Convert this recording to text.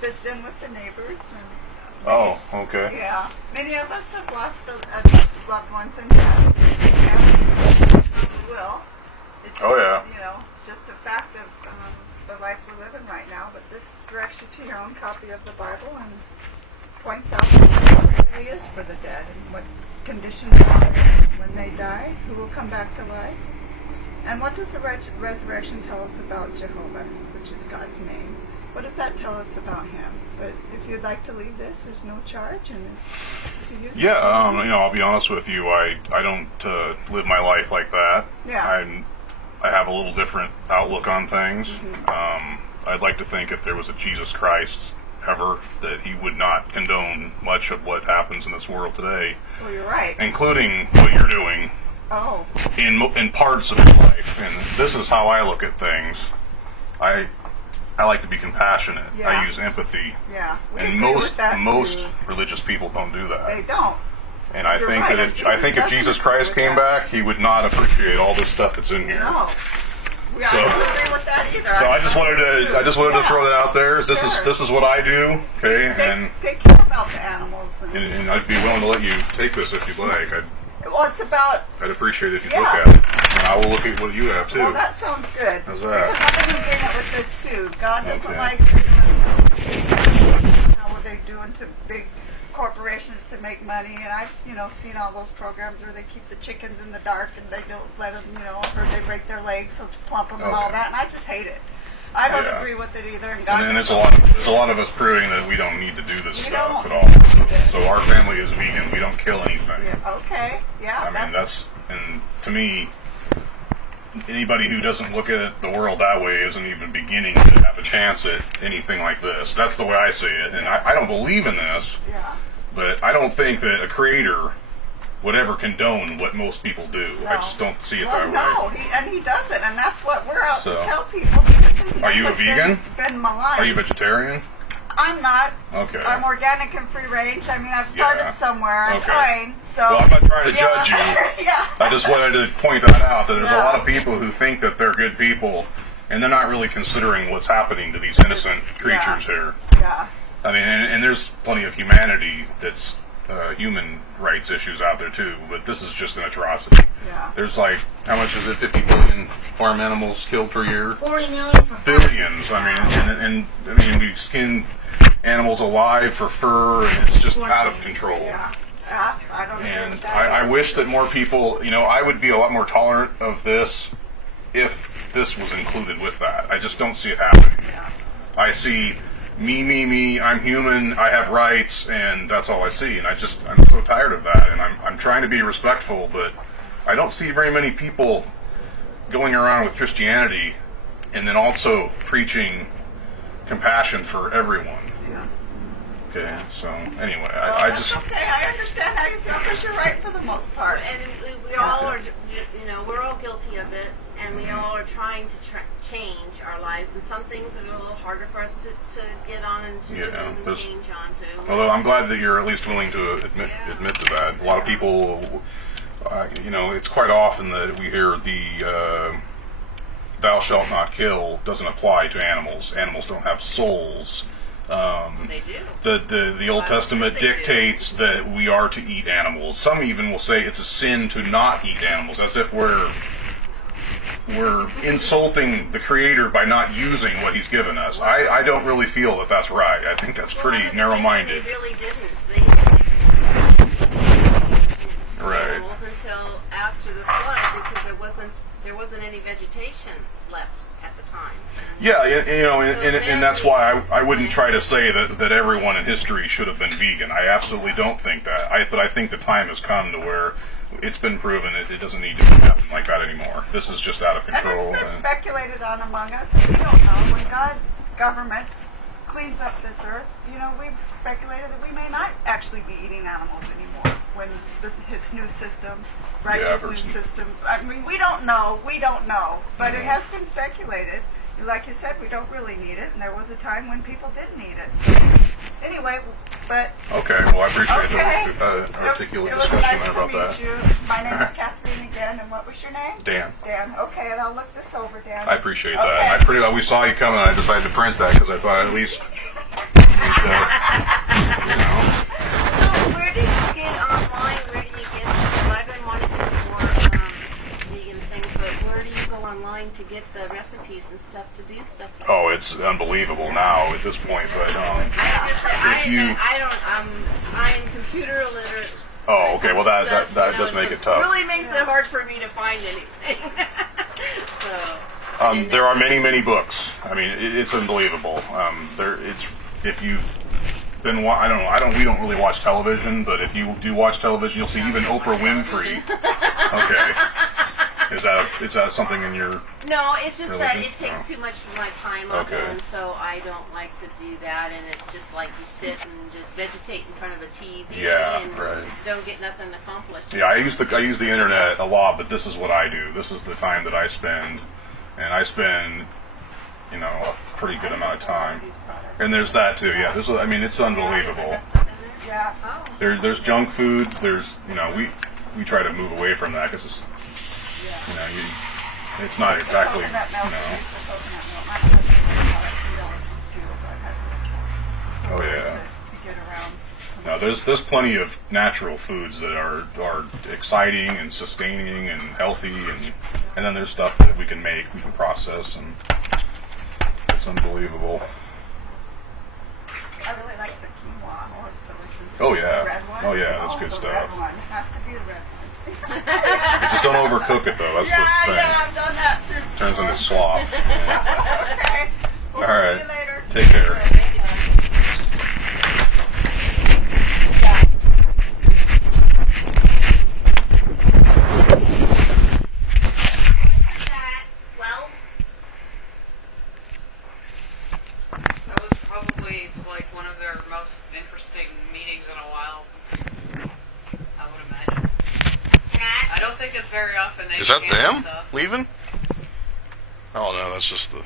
fits in with the neighbors. And Oh, okay. yeah. Many of us have lost loved ones and death. We will. It's just, it's just a fact of the life we're living right now. But this directs you to your own copy of the Bible and points out what it really is for the dead and what conditions are when they die, who will come back to life. And what does the resurrection tell us about Jehovah, which is God's name? What does that tell us about him? But if you'd like to leave this, there's no charge, and it's to use. Yeah, I'll be honest with you. I don't live my life like that. Yeah. I have a little different outlook on things. Mm-hmm. I'd like to think if there was a Jesus Christ ever, that he would not condone much of what happens in this world today. Well, you're right. Including what you're doing. Oh. In parts of your life, and this is how I look at things. I like to be compassionate. Yeah. I use empathy. Yeah. And most religious people don't do that. They don't. And I think if Jesus Christ came back, he would not appreciate all this stuff that's in here. No. I don't agree with that either. So I just wanted to throw that out there. This is what I do. Okay, and they care about the animals. And I'd be willing to let you take this if you'd like. I'd appreciate it if you'd look at it. And I will look at what you have too. Well, that sounds good. How's that? Because I've been in agreement with this too. God doesn't like how they doing to big corporations to make money, and I've seen all those programs where they keep the chickens in the dark and they don't let them, or they break their legs so to plump them and all that, and I just hate it. I don't agree with it either. And there's a lot of us proving that we don't need to do this stuff at all. So our family is vegan. We don't kill anything. Yeah, okay. Yeah. I mean and to me, anybody who doesn't look at the world that way isn't even beginning to have a chance at anything like this. That's the way I see it, and I don't believe in this. Yeah. But I don't think that a creator would ever condone what most people do. No. I just don't see it that way. No, he doesn't, and that's what we're out to tell people. Are you a vegan? Been maligned. Are you vegetarian? I'm not. Okay. I'm organic and free range. I mean, I've started somewhere. I'm trying. So. Well, I'm not trying to judge you. Yeah. I just wanted to point that out, that there's a lot of people who think that they're good people, and they're not really considering what's happening to these innocent creatures here. Yeah. I mean, and there's plenty of humanity that's human rights issues out there too, but this is just an atrocity. Yeah. There's like, how much is it, 50 billion farm animals killed per year? 40 million for billions. I mean, we skin animals alive for fur, and it's just out of control. Yeah. I don't and I wish that more people, I would be a lot more tolerant of this if this was included with that. I just don't see it happening. Yeah. I see me, I'm human, I have rights, and that's all I see. And I'm so tired of that, and I'm trying to be respectful, but I don't see very many people going around with Christianity and then also preaching compassion for everyone. Yeah. Okay, so anyway, that's okay. I understand how you feel, because you're right for the most part. And we all are, we're all guilty of it, and we all are trying to change our lives, and some things are a little harder for us to get on and to change on to. Although I'm glad that you're at least willing to admit to that. A lot of people, it's quite often that we hear the "thou shalt not kill" doesn't apply to animals. Animals don't have souls. They do. The Old Testament dictates that we are to eat animals. Some even will say it's a sin to not eat animals, as if we're insulting the Creator by not using what He's given us. I don't really feel that that's right. I think that's pretty narrow-minded. They really didn't. Right. Animals until after the flood, because there wasn't any vegetation left at the time. Yeah, and that's why I wouldn't try to say that everyone in history should have been vegan. I absolutely don't think that. But I think the time has come to where it's been proven it doesn't need to happen like that anymore. This is just out of control. And it's been speculated on among us. We don't know. When God's government cleans up this earth, we've speculated that we may not actually be eating animals anymore when his new system, righteous new system. I mean, we don't know. But it has been speculated. Like you said, we don't really need it, and there was a time when people did need it. So, anyway, but... Okay, well, I appreciate the articulate discussion about that. It was nice to meet you. My name is Kathleen again, and what was your name? Dan. Dan, okay, and I'll look this over, Dan. I appreciate that. We saw you coming, and I decided to print that, because I thought at least to get the recipes and stuff to do stuff like Oh, it's unbelievable now at this point, but I'm computer illiterate. Oh, okay. Well, that does make it tough. It really makes it hard for me to find anything. There are many books. I mean, it's unbelievable. If you've been, we don't really watch television, but if you do watch television, you'll see even Oprah Winfrey. Okay. Is that something in your? No, it's just religion? that it takes too much of my time up, and so I don't like to do that. And it's just like you sit and just vegetate in front of a TV and don't get nothing accomplished. Yeah, I use the internet a lot, but this is what I do. This is the time that I spend, and I spend, a pretty good amount of time. And there's that too. Yeah, it's unbelievable. Yeah. There's junk food. There's we try to move away from that because it's it's not exactly Oh yeah. Now there's plenty of natural foods that are exciting and sustaining and healthy, and then there's stuff that we can process, and it's unbelievable. I really like the quinoa. Oh, it's delicious. Oh yeah. The red one? Oh yeah, that's good the stuff. Red one. It has to be the red one. Just don't overcook it though. That's the thing. Yeah, I've done that too. Turns into slop. Okay. All right. See you later. Take care. That was probably like one of their most interesting meetings in a while. I would imagine. I don't think it's very often they Is that them stuff. leaving? Oh no, that's just the